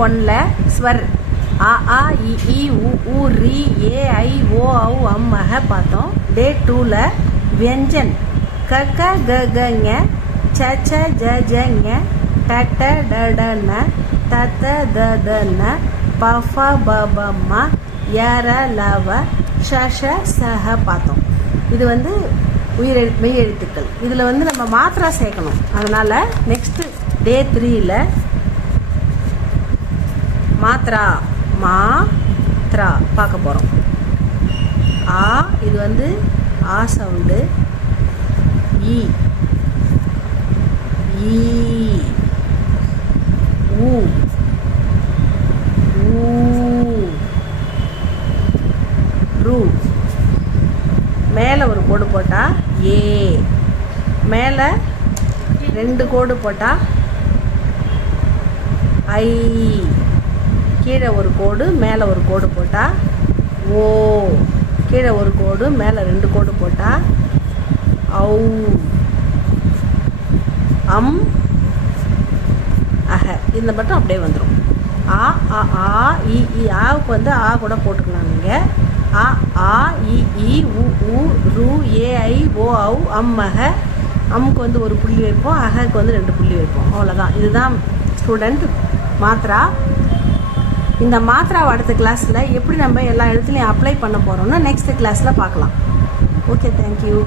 A1ல ஸ்வர் ஆ ஆ இ ஈ உ ஊ ரி ஏ ஐ ஓ ஔ அம் அஹ பார்த்தோம். டே 2ல வியஞ்சன் க க க க ஞ ச ச ஜ ஜ ஞ ட ட ட ட ந த த த த ந ப ஃப ப ப ம ய ர ல வ ஷ ஷ ச ஹ பார்த்தோம். இது மெய் எழுத்துக்கள். இதில் நம்ம மாத்திரா சேர்க்கணும். அதனால் நெக்ஸ்ட்டு டே 3ல மாத்ரா பார்க்க போகிறோம். ஆ இது ஆ சவுண்டு. ஈ ஈ ஊ ஊ ரு மேலே ஒரு கோடு போட்டால் ஏ, மேலே 2 கோடு போட்டால் ஐ, கீழே ஒரு கோடு மேலே ஒரு கோடு போட்டால் ஓ, கீழே ஒரு கோடு மேலே 2 கோடு போட்டால் ஔ, அம் அஹ. இந்த மட்டும் அப்படியே வந்துடும். ஆ ஆ ஆ இ ஈ ஆவுக்கு ஆ கூட போட்டுக்கலாம் நீங்கள். ஆ ஆ இ ஈ உ ஊ ரு ஏ ஐ ஓ ஔ அம் அஹ. அம்முக்கு ஒரு புள்ளி வைப்போம், அஹக்கு 2 புள்ளி வைப்போம். அவ்வளோதான். இதுதான் ஸ்டூடெண்ட் மாத்ரா. இந்த மாத்ராவை அடுத்த கிளாஸில் எப்படி நம்ம எல்லா இடத்துலையும் அப்ளை பண்ண போகிறோம்னு நெக்ஸ்ட் கிளாஸில் பார்க்கலாம். Okay, thank you.